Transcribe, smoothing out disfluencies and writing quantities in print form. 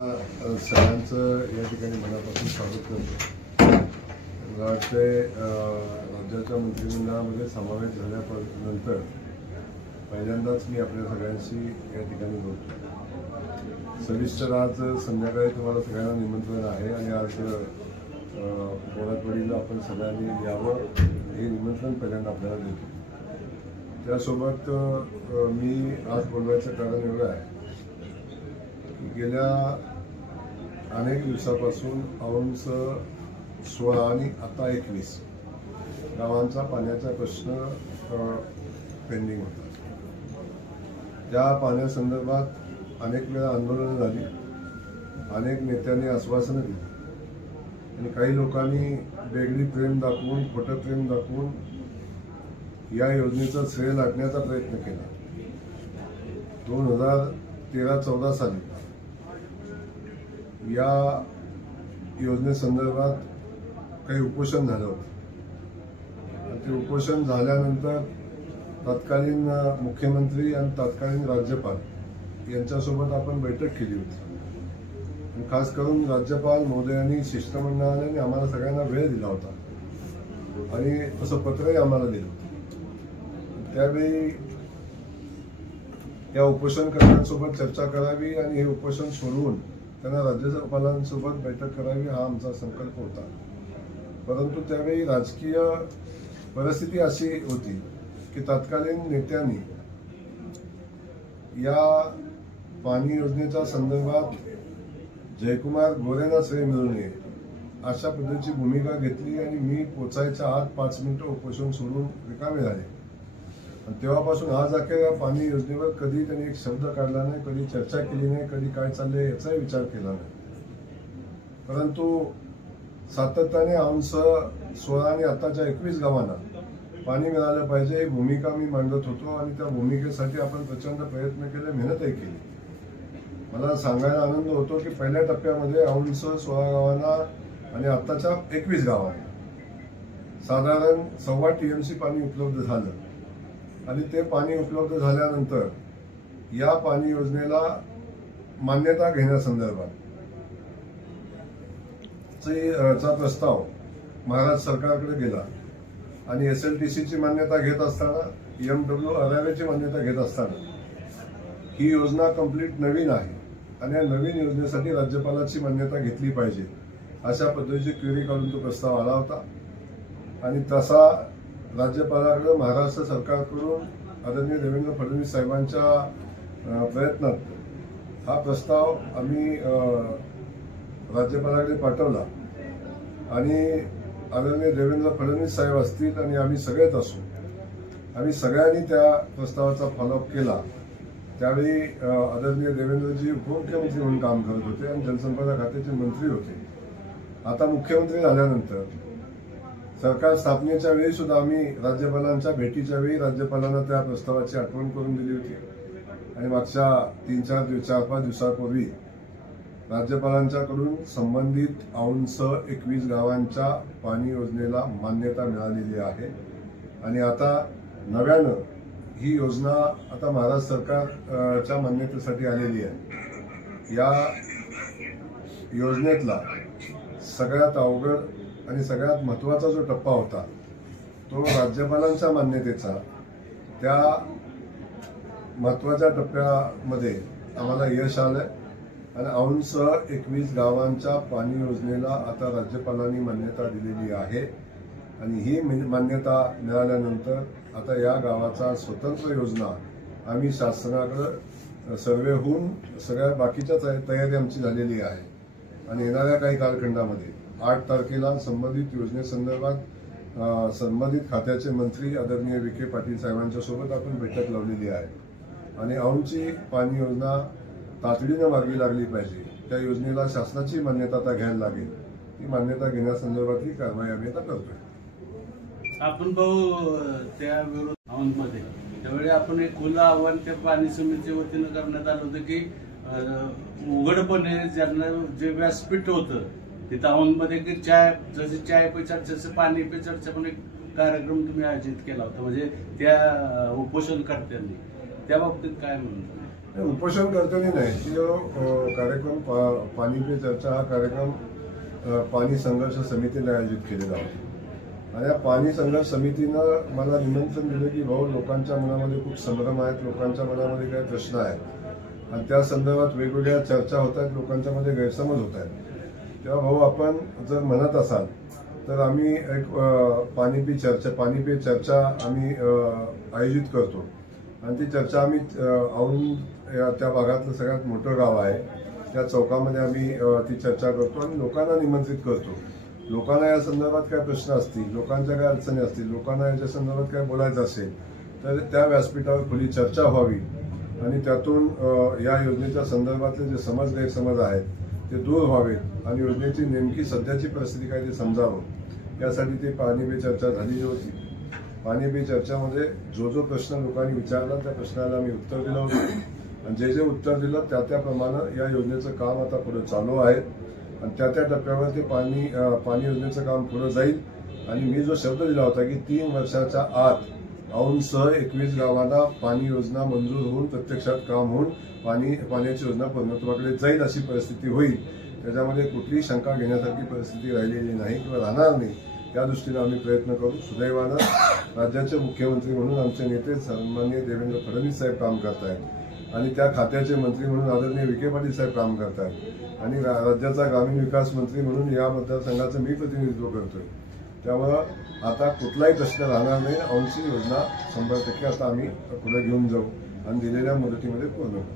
सगळ्यांचं या ठिकाणी मनापासून स्वागत करतो। मला वाटतंय राज्याच्या मंत्रिमंडळामध्ये समावेश झाल्यानंतर पहिल्यांदाच मी आपल्या सगळ्यांशी या ठिकाणी बोलतो। सविस्तर आज संध्याकाळी तुम्हाला सगळ्यांना निमंत्रण आहे आणि आज कोल्हापूरला आपण सगळ्यांनी यावं हे निमंत्रण पहिल्यांदा आपल्याला देतो। त्यासोबत मी आज बोलवायचं कारण एवढं आहे की गेल्या अनेक दिवसापासून औंध 16 आणि आता 21 गावांचा पाण्याचा प्रश्न पेंडिंग होता। त्या पाण्यासंदर्भात अनेक वेळा आंदोलनं झाली, अनेक नेत्यांनी आश्वासनं दिली आणि काही लोकांनी वेगळी प्रेम दाखवून, खोटं प्रेम दाखवून या योजनेचा श्रेय लाटण्याचा प्रयत्न केला। 2013-14 साली या योजनेसंदर्भात काही उपोषण झालं होतं आणि ते उपोषण झाल्यानंतर तत्कालीन मुख्यमंत्री आणि तत्कालीन राज्यपाल यांच्यासोबत आपण बैठक केली होती आणि खास करून राज्यपाल महोदयांनी शिष्टमंडळाने आम्हाला सगळ्यांना वेळ दिला होता आणि असं पत्रही आम्हाला दिलं होतं। त्यावेळी या उपोषणकर्त्यांसोबत चर्चा करावी आणि हे उपोषण सोडवून त्यांना राज्यपालांसोबत बैठक करावी हा आमचा संकल्प होता। परंतु त्यावेळी राजकीय परिस्थिती अशी होती की तत्कालीन नेत्यांनी या पाणी योजनेच्या संदर्भात जयकुमार गोरेंना श्रेय मिळू नये अशा पद्धतीची भूमिका घेतली आणि मी पोचायच्या आत 5 मिनिटं उपोषण सोडून रिकामे झाले। तेव्हापासून आज अखेर या पाणी योजनेवर कधी त्यांनी एक शब्द काढला नाही, कधी चर्चा केली नाही, कधी काय चाललंय याचाही विचार केला नाही। परंतु सातत्याने औंध 16 आणि आताच्या 21 गावांना पाणी मिळालं पाहिजे ही भूमिका मी मांडत होतो आणि त्या भूमिकेसाठी आपण प्रचंड प्रयत्न केले, मेहनतही केली। मला सांगायला आनंद होतो की पहिल्या टप्प्यामध्ये औंध 16 गावांना आणि आताच्या 21 गावांना साधारण 1.25 TMC पाणी उपलब्ध झालं आणि ते पाणी उपलब्ध झाल्यानंतर या पाणी योजनेला मान्यता घेण्यासंदर्भात चा प्रस्ताव महाराष्ट्र सरकारकडे गेला आणि SLTCची मान्यता घेत असताना MWRAची मान्यता घेत असताना ही योजना कंप्लीट नवीन आहे आणि या नवीन योजनेसाठी राज्यपालाची मान्यता घेतली पाहिजे अशा पद्धतीची क्वेरी काढून तो प्रस्ताव आला होता आणि तसा राज्यपालाकडे महाराष्ट्र सरकारकडून आदरणीय देवेंद्र फडणवीस साहेबांच्या प्रयत्नात हा प्रस्ताव आम्ही राज्यपालाकडे पाठवला आणि आदरणीय देवेंद्र फडणवीस साहेब असतील आणि आम्ही सगळेच असू, आम्ही सगळ्यांनी त्या प्रस्तावाचा फॉलोअप केला। त्यावेळी आदरणीय देवेंद्रजी उपमुख्यमंत्री म्हणून काम करत होते आणि जलसंपदा खात्याचे मंत्री होते। आता मुख्यमंत्री झाल्यानंतर सरकार स्थापनेच्या वेळी सुद्धा आम्ही राज्यपालांच्या भेटीच्या वेळी राज्यपालांना त्या प्रस्तावाची आठवण करून दिली होती आणि मागच्या 4-5 दिवसापूर्वी राज्यपालांच्याकडून संबंधित औंध 21 गावांच्या पाणी योजनेला मान्यता मिळालेली आहे आणि आता नव्यानं ही योजना आता महाराष्ट्र सरकारच्या मान्यतेसाठी आलेली आहे। या योजनेतला सगळ्यात अवघड आणि सगळ्यात महत्वाचा जो टप्पा होता तो राज्यपालांच्या मान्यतेचा, त्या महत्वाच्या टप्प्यामध्ये आम्हाला यश आलंय आणि औंध 21 गावांच्या पाणी योजनेला आता राज्यपालांनी मान्यता दिलेली आहे आणि ही मान्यता मिळाल्यानंतर आता या गावाचा स्वतंत्र योजना आम्ही शासनाकडे सर्वे होऊन सगळ्या बाकीच्या तयारी आमची झालेली आहे आणि येणाऱ्या काही कालखंडामध्ये 8 तारखेला संबंधित योजनेसंदर्भात संबंधित खात्याचे मंत्री आदरणीय विखे पाटील साहेबांच्या सोबत आपण बैठक लावलेली आहे आणि औंधची पाणी योजना तातडीनं मार्गी लागली पाहिजे। त्या योजनेला शासनाची मान्यता आता घ्यायला लागेल, ती मान्यता घेण्यासंदर्भातली कारवाई आम्ही आता करतोय। आपण भाऊ त्या औंधमध्ये त्यावेळी आपण एक खुलं आव्हान त्या पाणी समितीच्या वतीनं करण्यात आलं होतं की उघडपणे ज्यांना जे व्यासपीठ होतं तिथं औंधमध्ये की जसे चाय पे चर्चा जसे पाणी पे चर्चा पण एक कार्यक्रम तुम्ही आयोजित केला होता म्हणजे त्या उपोषणकर्त्यांनी, त्या बाबतीत काय म्हणतो? उपोषण करताना नाही की जो कार्यक्रम पाणी पे चर्चा हा कार्यक्रम पाणी संघर्ष समितीने आयोजित केलेला होता आणि या पाणी संघर्ष समितीनं मला निमंत्रण दिलं की भाऊ लोकांच्या मनामध्ये खूप संभ्रम आहेत, लोकांच्या मनामध्ये काही प्रश्न आहेत आणि त्या संदर्भात वेगवेगळ्या चर्चा होत आहेत, लोकांच्या मध्ये गैरसमज होत आहेत. तेव्हा भाऊ आपण जर म्हणत असाल तर आम्ही एक पाणी पे चर्चा आम्ही आयोजित करतो आणि ती चर्चा आम्ही औंध त्या भागातलं सगळ्यात मोठं गाव आहे त्या चौकामध्ये आम्ही ती चर्चा करतो आणि लोकांना निमंत्रित करतो. लोकांना या संदर्भात काय प्रश्न असतील, लोकांच्या काय अडचणी असतील, लोकांना याच्या संदर्भात काय बोलायचं असेल तर त्या व्यासपीठावर खुली चर्चा व्हावी आणि त्यातून या योजनेच्या संदर्भातले जे गैरसमज आहेत ते दूर व्हावेत आणि योजनेची नेमकी सध्याची परिस्थिती काय ते समजावं यासाठी ती पाणी पे चर्चा झालेली होती. पाणी पे चर्चामध्ये जो प्रश्न लोकांनी विचारला त्या प्रश्नाला आम्ही उत्तर दिलं होतं आणि जे उत्तर दिलं त्याप्रमाणे या योजनेचं काम आता पुढे चालू आहे आणि त्या टप्प्यावर ते पाणी योजनेचं काम पुढे जाईल. आणि मी जो शब्द दिला होता की 3 वर्षाच्या आत औंधसह 21 गावांना पाणी योजना मंजूर होऊन प्रत्यक्षात काम होऊन पाण्याची योजना पूर्णत्वाकडे जाईल अशी परिस्थिती होईल, त्याच्यामध्ये कुठलीही शंका घेण्यासारखी परिस्थिती राहिलेली नाही किंवा राहणार नाही. त्या दृष्टीने आम्ही प्रयत्न करू. सुदैवानं राज्याचे मुख्यमंत्री म्हणून आमचे नेते सन्माननीय देवेंद्र फडणवीस साहेब काम करतायत आणि त्या खात्याचे मंत्री म्हणून आदरणीय विखे पाटील साहेब काम करतायत आणि राज्याचा ग्रामीण विकास मंत्री म्हणून या मतदारसंघाचं मी प्रतिनिधित्व करतोय. त्यामुळं आता कुठलाही प्रश्न राहणार नाही. औंधची योजना 100% आता आम्ही पुढे घेऊन जाऊ आणि दिलेल्या मुदतीमध्ये पूर्ण करू.